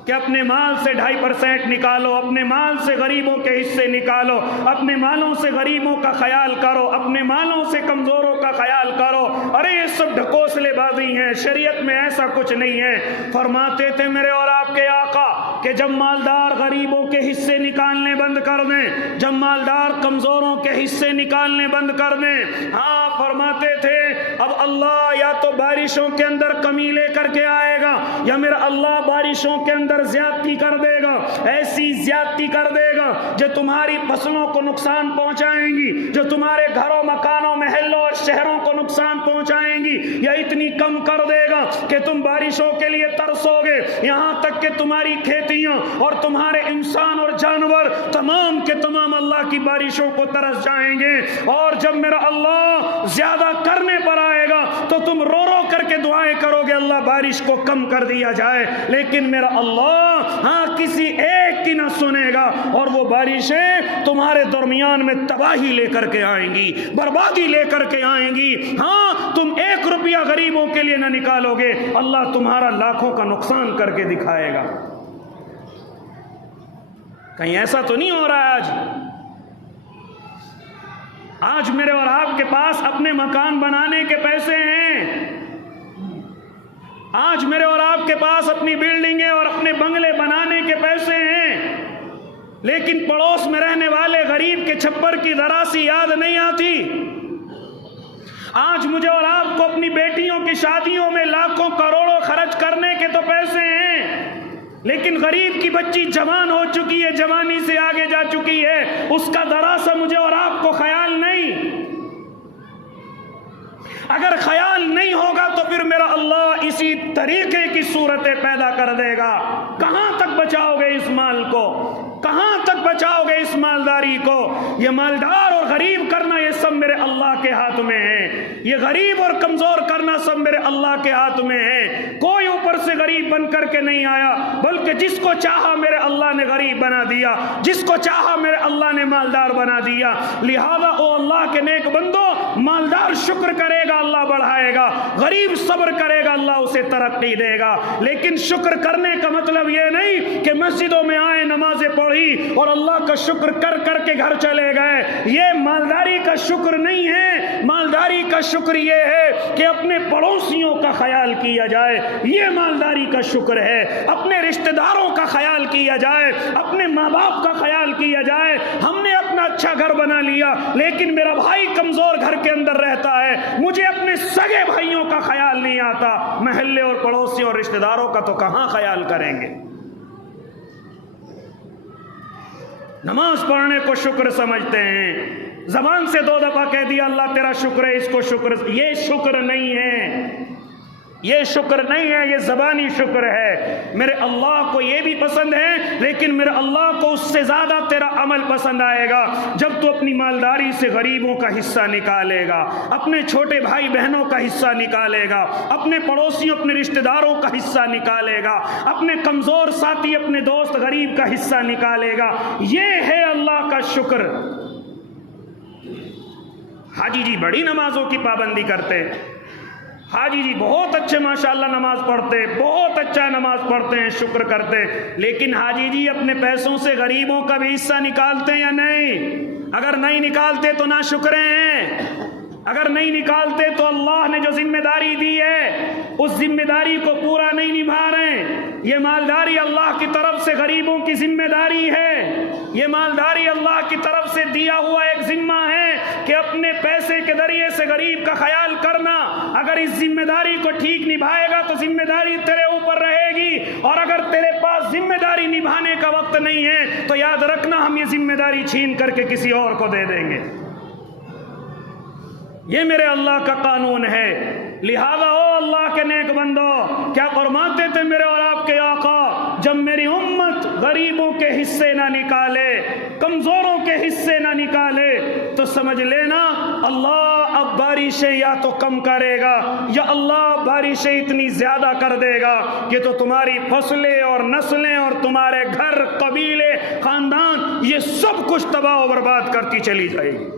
کہ اپنے مال سے 2.5% نکالو، اپنے مال سے غریبوں کے حصے نکالو، اپنے مالوں سے غریبوں کا خیال کرو، اپنے مالوں سے کمزوروں کا خیال کرو، ارے یہ سب ڈھکوسلے بازی ہیں، شریعت میں ایسا کچھ نہیں ہے۔ فرماتے تھے میرے اور آپ کے آقا کہ جب مالدار غریبوں کے حصے نکالنے بند کر دیں، جب مالدار کمزوروں کے حصے نکالنے بند کر دیں، ہاں فرماتے تھے اب اللہ یا تو بارشوں کے اندر کمی لے کر کے آئے گا یا میرا اللہ بارشوں کے اندر زیادتی کر دے گا، ایسی زیادتی کر دے گا جو تمہاری فصلوں کو نقصان پہنچائیں گی، جو تمہارے گھروں مکانوں محلوں اور شہروں کو نقصان پہنچائیں گی، یا اتنی کم کر دے گا کہ تم بارشوں کے لیے ترسو گے، یہاں تک کہ تمہاری کھیتیاں اور تمہارے انسان اور جانور تمام کے تمام اللہ کی بارشوں کو ترس جائیں گے، اور جب میرا اللہ زیادہ کرنے پر آئے گا تو تم رو رو کر کے دعائیں کرو گے اللہ بارش کو کم کر دیا جائے، لیکن میرا اللہ ہاں کسی ایک کی نہ سنے گا، اور وہ بارشیں تمہارے درمیان میں تباہی لے کر کے آئیں گی، بربادی لے کر کے آئیں گی۔ ہاں تم 1 روپیہ غریبوں کے لیے نہ نکالو گے، اللہ تمہارا لاکھوں کا نقصان کر کے دکھائے گا۔ کہیں ایسا تو نہیں ہو رہا ہے آج میرے اور آپ کے پاس اپنے مکان بنانے کے پیسے ہیں، آج میرے اور آپ کے پاس اپنی بلڈنگیں اور اپنے بنگلے بنانے کے پیسے ہیں، لیکن پڑوس میں رہنے والے غریب کے چھپر کی ذرا سی یاد نہیں آتی۔ آج مجھے اور آپ کو اپنی بیٹیوں کی شادیوں میں لاکھوں کروڑوں خرچ کرنے کے تو پیسے ہیں، لیکن غریب کی بچی جوان ہو چکی ہے، جوانی سے آگے جا چکی ہے، اس کا ذرا سا مجھے اور آپ کو خیال نہیں۔ اگر خیال نہیں ہوگا تو پھر میرا اللہ اسی طریقے کی صورتیں پیدا کر دے گا۔ کہاں تک بچاؤ گے اس مال کو؟ کہاں تک بچاؤ گے اس مالداری کو؟ یہ مالدار اور غریب کرنا یہ سب میرے اللہ کے ہاتھ میں ہے، یہ غریب اور کمزور کرنا سب میرے اللہ کے ہاتھ میں ہے۔ کوئی اوپر سے غریب بن کر کے نہیں آیا، بلکہ جس کو چاہا میرے اللہ نے غریب بنا دیا، جس کو چاہا میرے اللہ نے مالدار بنا دیا۔ لہذا او اللہ کے نیک بندو، مالدار شکر کرے گا اللہ بڑھائے گا، غریب صبر کرے گا اللہ اسے ترقی دے گا۔ لیکن شکر کرنے کا مطلب یہ نہیں کہ مسجدوں میں آئے، نمازیں پڑھی اور اللہ کا شکر کر کر کے گھر چلے گئے، یہ مالداری کا شکر نہیں ہے۔ مالداری کا شکر یہ ہے کہ اپنے پڑوسیوں کا خیال کیا جائے، یہ مالداری کا شکر ہے۔ اپنے رشتہ داروں کا خیال کیا جائے، اپنے ماں باپ کا خیال کیا جائے۔ ہم نے اپنا اچھا گھر بنا لیا، لیکن میرا بھائی کمزور گھر کے اندر رہتا ہے، مجھے اپنے سگے بھائیوں کا خیال نہیں آتا، محلے اور پڑوسیوں اور رشتہ داروں کا تو کہاں خیال کریں گے؟ نماز پڑھنے کو شکر سمجھتے ہیں، زبان سے 2 دفعہ کہہ دیا اللہ تیرا شکر ہے، اس کو شکر، یہ شکر نہیں ہے، یہ شکر نہیں ہے، یہ زبانی شکر ہے۔ میرے اللہ کو یہ بھی پسند ہے، لیکن میرے اللہ کو اس سے زیادہ تیرا عمل پسند آئے گا جب تو اپنی مالداری سے غریبوں کا حصہ نکالے گا، اپنے چھوٹے بھائی بہنوں کا حصہ نکالے گا، اپنے پڑوسیوں اپنے رشتہ داروں کا حصہ نکالے گا، اپنے کمزور ساتھی اپنے دوست غریب کا حصہ نکالے گا۔ یہ ہے اللہ کا شکر۔ حاجی جی بڑی نمازوں کی پابندی کرتے، حاجی جی بہت اچھے ماشاءاللہ نماز پڑھتے، بہت اچھا نماز پڑھتے ہیں، شکر کرتے، لیکن حاجی جی اپنے پیسوں سے غریبوں کا بھی حصہ نکالتے یا نہیں؟ اگر نہیں نکالتے تو ناشکرے ہیں، اگر نہیں نکالتے تو اللہ نے جو ذمہ داری دی ہے اس ذمہ داری کو پورا نہیں نبھا رہے۔ یہ مالداری اللہ کی طرف سے غریبوں کی ذمہ داری ہے، یہ مالداری اللہ کی طرف سے دیا ہوا ایک ذمہ ہے کہ اپنے پیسے کے ذریعے سے غریب کا خیال کرنا۔ اگر اس ذمہ داری کو ٹھیک نبھائے گا تو ذمہ داری تیرے اوپر رہے گی، اور اگر تیرے پاس ذمہ داری نبھانے کا وقت نہیں ہے تو یاد رکھنا ہم یہ ذمہ داری چھین کر کے کسی اور کو دے دیں گے۔ یہ میرے اللہ کا قانون ہے۔ لہذا او اللہ کے نیک بندو، کیا فرماتے تھے میرے اور آپ کے آقا؟ جب میری امت غریبوں کے حصے نہ نکالے، کمزوروں کے حصے نہ نکالے، تو سمجھ لینا اللہ اب بارشیں یا تو کم کرے گا یا اللہ بارشیں اتنی زیادہ کر دے گا کہ تو تمہاری فصلیں اور نسلیں اور تمہارے گھر، قبیلے، خاندان، یہ سب کچھ تباہ و برباد کرتی چلی جائے گی۔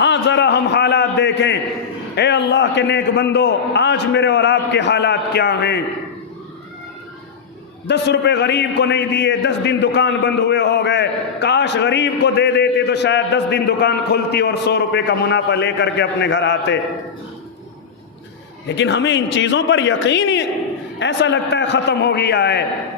آج ذرا ہم حالات دیکھیں، اے اللہ کے نیک بندو، آج میرے اور آپ کے حالات کیا ہیں؟ 10 روپے غریب کو نہیں دیے، 10 دن دکان بند ہوئے ہو گئے۔ کاش غریب کو دے دیتے تو شاید 10 دن دکان کھلتی اور 100 روپے کا منافع لے کر کے اپنے گھر آتے۔ لیکن ہمیں ان چیزوں پر یقین ہی ایسا لگتا ہے ختم ہو گیا ہے۔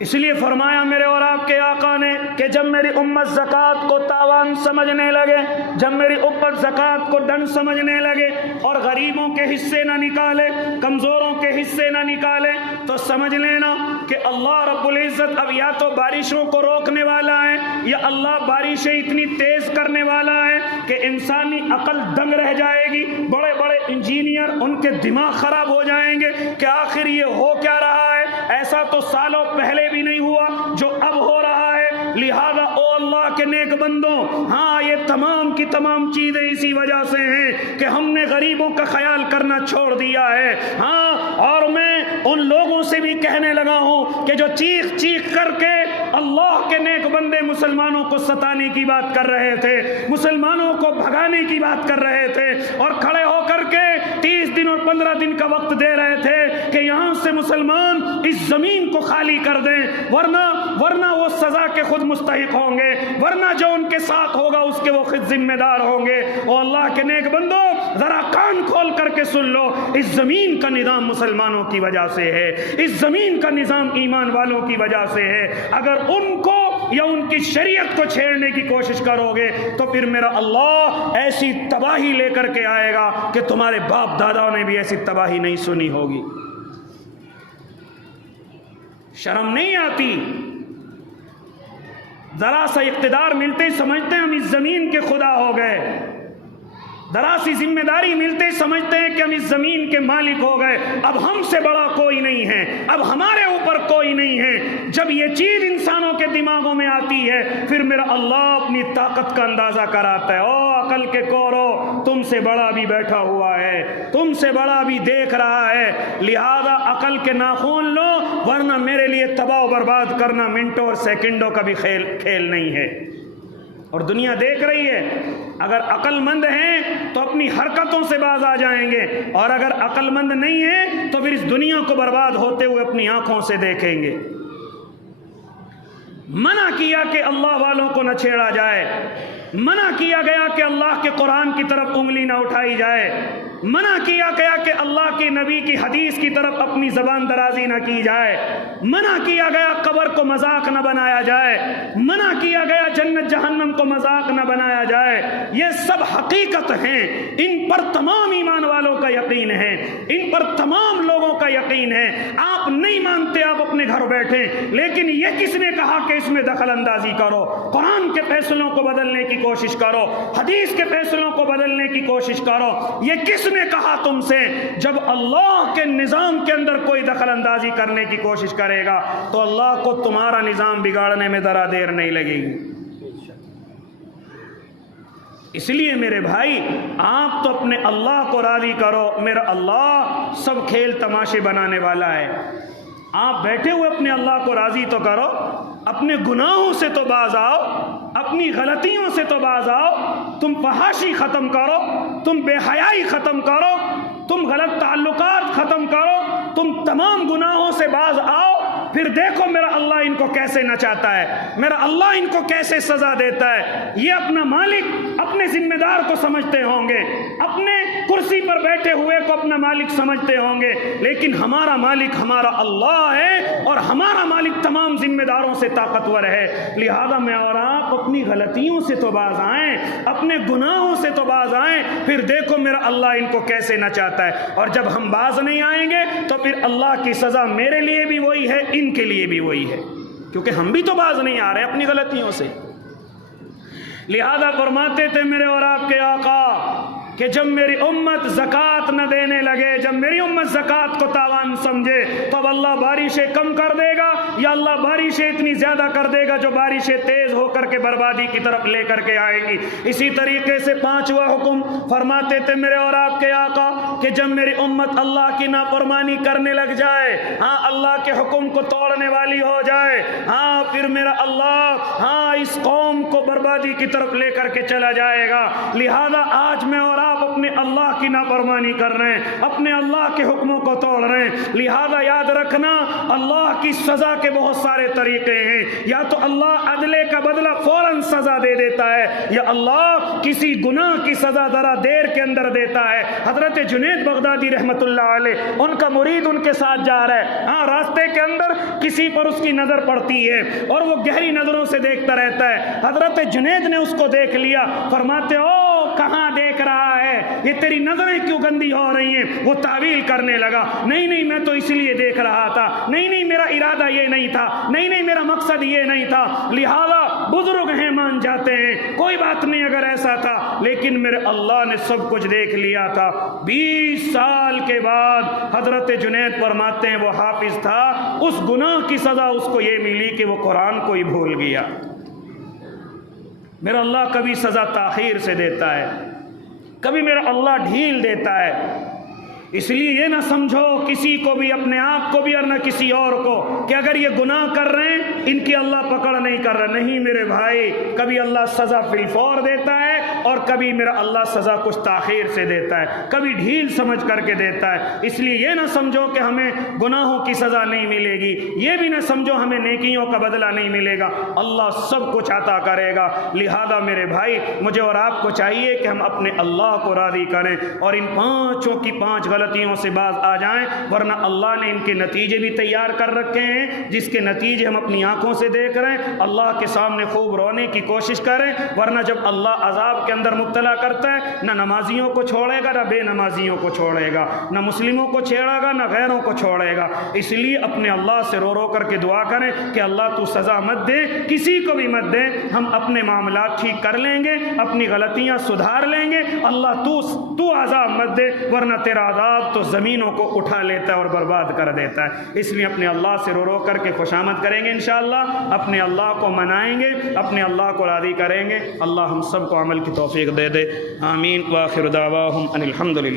اس لیے فرمایا میرے اور آپ کے آقا نے کہ جب میری امت زکوٰۃ کو تاوان سمجھنے لگے، جب میری امت زکوٰۃ کو ڈنڈ سمجھنے لگے اور غریبوں کے حصے نہ نکالے، کمزوروں کے حصے نہ نکالے، تو سمجھ لینا کہ اللہ رب العزت اب یا تو بارشوں کو روکنے والا ہے یا اللہ بارشیں اتنی تیز کرنے والا ہے کہ انسانی عقل دنگ رہ جائے گی۔ بڑے بڑے انجینئر، ان کے دماغ خراب ہو جائیں گے کہ آخر یہ ہو کیا رہا ہے، ایسا تو سالوں پہلے بھی نہیں ہوا جو اب ہو رہا ہے۔ لہذا او اللہ کے نیک بندوں، ہاں یہ تمام کی تمام چیزیں اسی وجہ سے ہیں کہ ہم نے غریبوں کا خیال کرنا چھوڑ دیا ہے۔ ہاں، اور میں ان لوگوں سے بھی کہنے لگا ہوں کہ جو چیخ چیخ کر کے اللہ کے نیک بندے مسلمانوں کو ستانے کی بات کر رہے تھے، مسلمانوں کو بھگانے کی بات کر رہے تھے، اور کھڑے ہو کر کے 30 دن اور 15 دن کا وقت دے رہے تھے کہ یہاں سے مسلمان اس زمین کو خالی کر دیں، ورنہ ورنہ وہ سزا کے خود مستحق ہوں گے، ورنہ جو ان کے ساتھ ہوگا اس کے وہ خود ذمہ دار ہوں گے۔ اور اللہ کے نیک بندو ذرا کان کھول کر کے سن لو، اس زمین کا نظام مسلمانوں کی وجہ سے ہے، اس زمین کا نظام ایمان والوں کی وجہ سے ہے۔ اگر ان کو یا ان کی شریعت کو چھیڑنے کی کوشش کرو گے تو پھر میرا اللہ ایسی تباہی لے کر کے آئے گا کہ تمہارے باپ داداؤں نے بھی ایسی تباہی نہیں سنی ہوگی۔ شرم نہیں آتی؟ ذرا سا اقتدار ملتے ہی سمجھتے ہیں ہم اس زمین کے خدا ہو گئے، ذرا سی ذمہ داری ملتے ہی سمجھتے ہیں کہ ہم اس زمین کے مالک ہو گئے، اب ہم سے بڑا کوئی نہیں ہے، اب ہمارے اوپر کوئی نہیں ہے۔ جب یہ چیز انسانوں کے دماغوں میں آتی ہے پھر میرا اللہ اپنی طاقت کا اندازہ کراتا ہے۔ او عقل کے کورو، تم سے بڑا بھی بیٹھا ہوا ہے، تم سے بڑا بھی دیکھ رہا ہے، لہذا عقل کے ناخون لو، ورنہ میرے لیے تباہ و برباد کرنا منٹوں اور سیکنڈوں کا بھی کھیل نہیں ہے۔ اور دنیا دیکھ رہی ہے، اگر عقل مند ہیں تو اپنی حرکتوں سے باز آ جائیں گے، اور اگر عقل مند نہیں ہیں تو پھر اس دنیا کو برباد ہوتے ہوئے اپنی آنکھوں سے دیکھیں گے۔ منع کیا کہ اللہ والوں کو نہ چھیڑا جائے، منع کیا گیا کہ اللہ کے قرآن کی طرف انگلی نہ اٹھائی جائے، منع کیا گیا کہ اللہ کے نبی کی حدیث کی طرف اپنی زبان درازی نہ کی جائے، منع کیا گیا قبر کو مذاق نہ بنایا جائے، منع کیا گیا جنت جہنم کو مذاق نہ بنایا جائے۔ یہ سب حقیقت ہیں، ان پر تمام ایمان والوں کا یقین ہے، ان پر تمام لوگوں کا یقین ہے۔ آپ نہیں مانتے، آپ اپنے گھر بیٹھیں، لیکن یہ کس نے کہا کہ اس میں دخل اندازی کرو؟ قرآن کے فیصلوں کو بدلنے کی کوشش کرو، حدیث کے فیصلوں کو بدلنے کی کوشش کرو۔ یہ کس نے کہا تم سے؟ جب اللہ کے نظام کے اندر کوئی دخل اندازی کرنے کی کوشش کرے گا تو اللہ کو تمہارا نظام بگاڑنے میں ذرا دیر نہیں لگے گی۔ اس لیے میرے بھائی، آپ تو اپنے اللہ کو راضی کرو، میرا اللہ سب کھیل تماشے بنانے والا ہے۔ آپ بیٹھے ہوئے اپنے اللہ کو راضی تو کرو، اپنے گناہوں سے تو باز آؤ، اپنی غلطیوں سے تو باز آؤ، تم فحاشی ختم کرو، تم بے حیائی ختم کرو، تم غلط تعلقات ختم کرو، تم تمام گناہوں سے باز آؤ، پھر دیکھو میرا اللہ ان کو کیسے نچاتا ہے، میرا اللہ ان کو کیسے سزا دیتا ہے۔ یہ اپنا مالک اپنے ذمہ دار کو سمجھتے ہوں گے، اپنے کرسی پر بیٹھے ہوئے کو اپنا مالک سمجھتے ہوں گے، لیکن ہمارا مالک ہمارا اللہ ہے، اور ہمارا مالک تمام ذمہ داروں سے طاقتور ہے۔ لہذا میں اور آپ اپنی غلطیوں سے تو باز آئیں، اپنے گناہوں سے تو باز آئیں، پھر دیکھو میرا اللہ ان کو کیسے نچاتا ہے۔ اور جب ہم باز نہیں آئیں گے تو پھر اللہ کی سزا میرے لیے بھی وہی ہے، ان کے لیے بھی وہی ہے، کیونکہ ہم بھی تو باز نہیں آ رہے اپنی غلطیوں سے۔ لہذا فرماتے تھے میرے اور آپ کے آقا کہ جب میری امت زکوٰۃ نہ دینے لگے، جب میری امت زکوٰۃ کو تاوان سمجھے، تب اللہ بارشیں کم کر دے گا، یا اللہ بارشیں اتنی زیادہ کر دے گا جو بارشیں تیز ہو کر کے بربادی کی طرف لے کر کے آئے گی۔ اسی طریقے سے پانچواں حکم فرماتے تھے میرے اور آپ کے آقا کہ جب میری امت اللہ کی نافرمانی کرنے لگ جائے، ہاں اللہ کے حکم کو توڑنے والی ہو جائے، ہاں پھر میرا اللہ اس قوم کو بربادی کی طرف لے کر کے چلا جائے گا۔ لہذا آج میں اور آپ اپنے اللہ کی نافرمانی کر رہے ہیں، اپنے اللہ کے حکموں کو توڑ رہے ہیں، لہذا یاد رکھنا اللہ کی سزا کے بہت سارے طریقے ہیں۔ یا تو اللہ عدلے کا بدلہ فوراً سزا دے دیتا ہے، یا اللہ کسی گناہ کی سزا ذرا دیر کے اندر دیتا ہے۔ حضرت جنید بغدادی رحمت اللہ علیہ، ان کا مرید ان کے ساتھ جا رہا ہے، ہاں راستے کے اندر کسی پر اس کی نظر پڑتی ہے اور وہ گہری نظروں سے دیکھتا رہتا ہے۔ حضرت جنید نے اس کو دیکھ لیا، فرماتے او کہاں دیکھ رہا ہے، یہ تیری نظریں کیوں گندی ہو رہی ہیں؟ وہ تعویل کرنے لگا، نہیں میں تو اس لیے دیکھ رہا تھا، نہیں میرا ارادہ یہ نہیں تھا، نہیں میرا مقصد یہ نہیں تھا۔ لہذا بزرگ ہیں مان جاتے ہیں، کوئی بات نہیں اگر ایسا تھا، لیکن میرے اللہ نے سب کچھ دیکھ لیا تھا۔ 20 سال کے بعد حضرت جنید فرماتے ہیں وہ حافظ تھا، اس گناہ کی سزا اس کو یہ ملی کہ وہ قرآن کو ہی بھول گیا۔ میرا اللہ کبھی سزا تاخیر سے دیتا ہے، کبھی میرا اللہ ڈھیل دیتا ہے۔ اس لیے یہ نہ سمجھو کسی کو بھی، اپنے آپ کو بھی اور نہ کسی اور کو، کہ اگر یہ گناہ کر رہے ہیں ان کی اللہ پکڑ نہیں کر رہا۔ نہیں میرے بھائی، کبھی اللہ سزا فی الفور دیتا ہے اور کبھی میرا اللہ سزا کچھ تاخیر سے دیتا ہے، کبھی ڈھیل سمجھ کر کے دیتا ہے۔ اس لیے یہ نہ سمجھو کہ ہمیں گناہوں کی سزا نہیں ملے گی، یہ بھی نہ سمجھو ہمیں نیکیوں کا بدلہ نہیں ملے گا، اللہ سب کچھ عطا کرے گا۔ لہذا میرے بھائی، مجھے اور آپ کو چاہیے کہ ہم اپنے اللہ کو راضی کریں اور ان پانچوں کی 5 غلطیوں سے باز آ جائیں، ورنہ اللہ نے ان کے نتیجے بھی تیار کر رکھے ہیں، جس کے نتیجے ہم اپنی آنکھوں سے دیکھ رہے ہیں۔ اللہ کے سامنے خوب رونے کی کوشش کریں، ورنہ جب اللہ عذاب کے اندر مبتلا کرتا ہے، نہ نمازیوں کو چھوڑے گا، نہ بے نمازیوں کو چھوڑے گا، نہ مسلموں کو چھیڑے گا، نہ غیروں کو چھوڑے گا۔ اس لیے اپنے اللہ سے رو رو کر کے دعا کریں کہ اللہ تو سزا مت دے، کسی کو بھی مت دے، ہم اپنے معاملات ٹھیک کر لیں گے، اپنی غلطیاں سدھار لیں گے، اللہ تو عذاب مت دے، ورنہ تیرا عذاب تو زمینوں کو اٹھا لیتا ہے اور برباد کر دیتا ہے۔ اس لیے اپنے اللہ سے رو رو کر کے خوشامد کریں گے انشاءاللہ، اپنے اللہ کو منائیں گے، اپنے اللہ کو راضی کریں گے۔ اللہ ہم سب کو عمل کی توفیق دے دے، آمین۔ وآخر دعواہم ان الحمدللہ۔